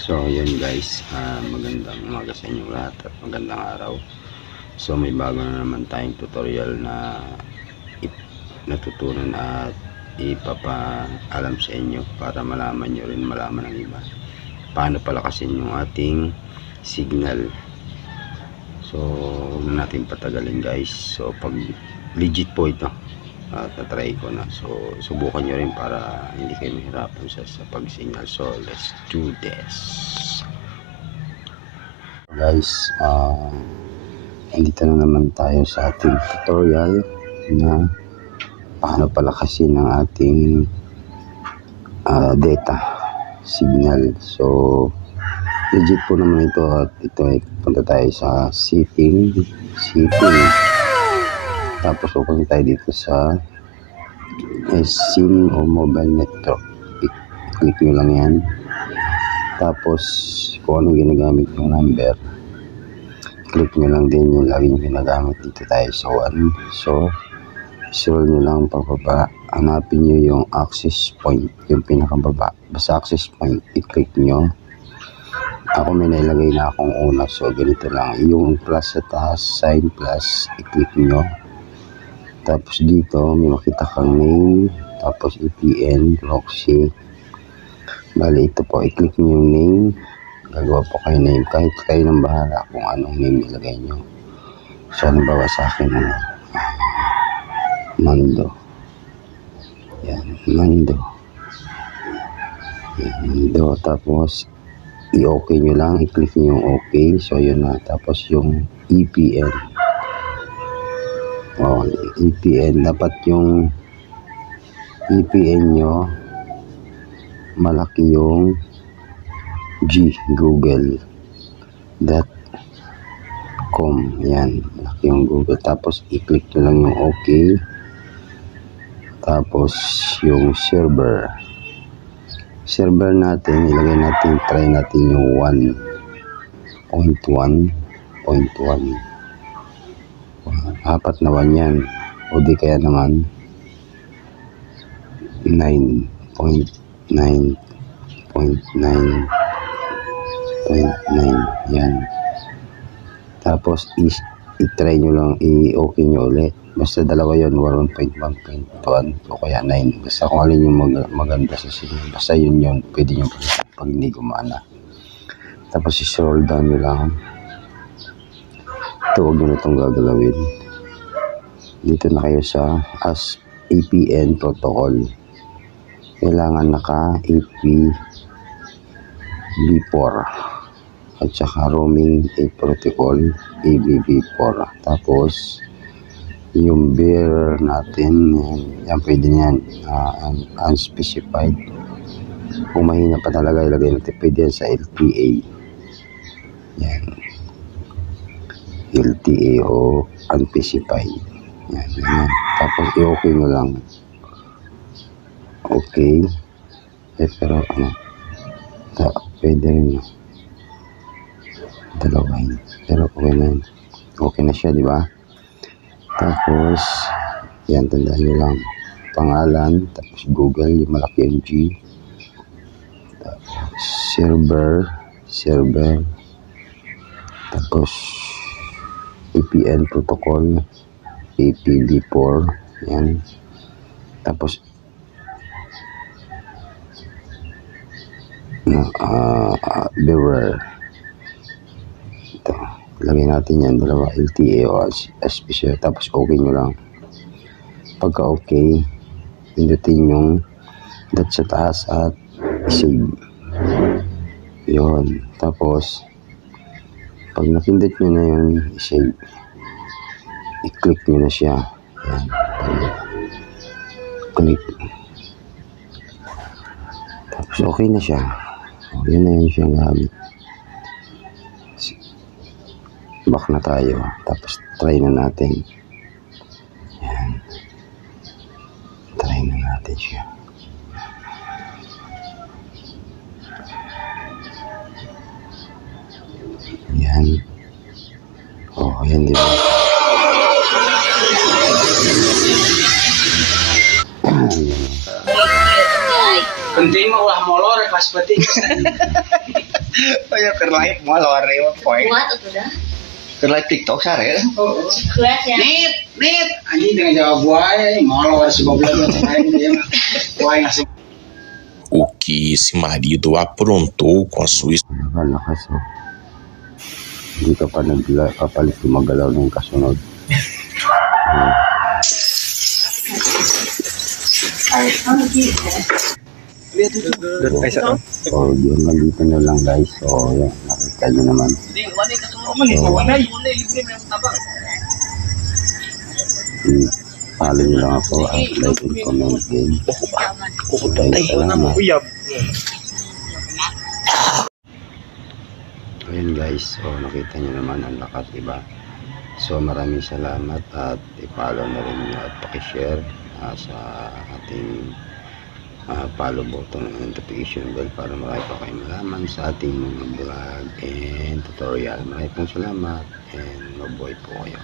So yun guys, magandang umaga sa inyong lahat at magandang araw. So may bago na naman tayong tutorial na natutunan at ipapaalam sa inyo para malaman nyo rin, malaman ng iba paano palakasin yung ating signal. So huwag na natin patagalin guys. So pag legit po ito at natry ko na, so subukan nyo rin para hindi kayo mahirapan sa pag-signal. So let's do this guys. Dito na naman tayo sa ating tutorial na paano palakasin ang ating data signal. So legit po naman ito at ito ay punta tayo sa setting. Tapos pupunta tayo dito sa SIM o mobile network. I-click nyo lang yan. Tapos kung anong ginagamit yung number, click nyo lang din yung lagi nyo ginagamit. Dito tayo sa 1. So scroll nyo lang pababa. Hanapin nyo yung access point, yung pinakababa. Basta access point, i-click nyo. Ako may nailagay na akong una. So ganito lang. Yung plus sa taas, sign plus, i-click nyo. Tapos dito may makita kang name, tapos VPN, proxy. Bali ito po, i-click nyo yung name. Gagawa po kayo name, kahit kayo nang bahala kung anong name ilagay nyo. So halimbawa sa akin, Mando. Yan, Mando. Yan, Mando. Tapos i-okay nyo lang, i-click nyo yung okay. So yun na. Tapos yung EPN. EPN, dapat yung EPN nyo malaki yung google.com. Yan, malaki yung Google. Tapos i-click nyo lang yung okay. Tapos yung server natin, ilagay natin, try natin yung 1.1.1. Apat na 1 yan, o di kaya naman 9.9.9.9 yan. Tapos i-try nyo lang, i-okay nyo ulit. Basta dalawa yun, 1.1.1 o kaya 9. Basta kung alin yung maganda sa signal, basta yun pwede nyo pag hindi gumana. Tapos i-scroll down nyo lang. Ito, huwag nyo na itong gagalawin. Dito na kayo sa APN protocol. Kailangan naka APv4 at saka roaming protocol ABB4. Tapos yung bear natin, yan pwede yan, unspecified. Kung mahina pa talaga, ilagay natin, pwede yan sa LTA. Yan, LTA o unspecified. Yan. Tapos i-okay nyo lang. Okay. Pero pwede rin dalawin. Pero okay na yun. Okay na siya, di ba? Tapos yan, tandaan nyo lang pangalan, tapos Google, yung malaki yung G. Tapos server, tapos APN protocol, APv4, yan. Tapos beware. Ito, lagay natin yan, dalawa, LTA o special. Tapos okay nyo lang. Pagka okay, pindutin yung dot sa taas at save. Yun. Tapos pag napindot nyo na yun, save, i-click nyo na siya. Yan. Click. Tapos okay na siya. Yun na yun siyang gamit. Back na tayo. Tapos try na natin. Yan. Try na natin siya. Yan. Yan di ba? Penting mah ulah molor pas penting. Kaya kerlive mo lore mo point. Kuat atau dah? Kerlive TikTok sare. Oo. Kuat ya. Nit. Anjing dengan jawab buaya, molor si goblok lain dia mah. Buaya ngasih O que esse marido aprontou com a sua Nakalakas oh. Hindi ka pa nagpapalit gumagalaw ng kasunod. So, yun lang dito na lang guys. So, yan. Nakita nyo naman. Follow nyo lang ako at like and comment din. Bye, salamat. Ayan guys, so nakita nyo naman ang lakas, diba? So maraming salamat at i-follow na rin nyo at pakishare sa ating follow button ng notification bell para marami pa kayong malaman sa ating mga vlog and tutorial. Maraming salamat and mabuhay po kayo.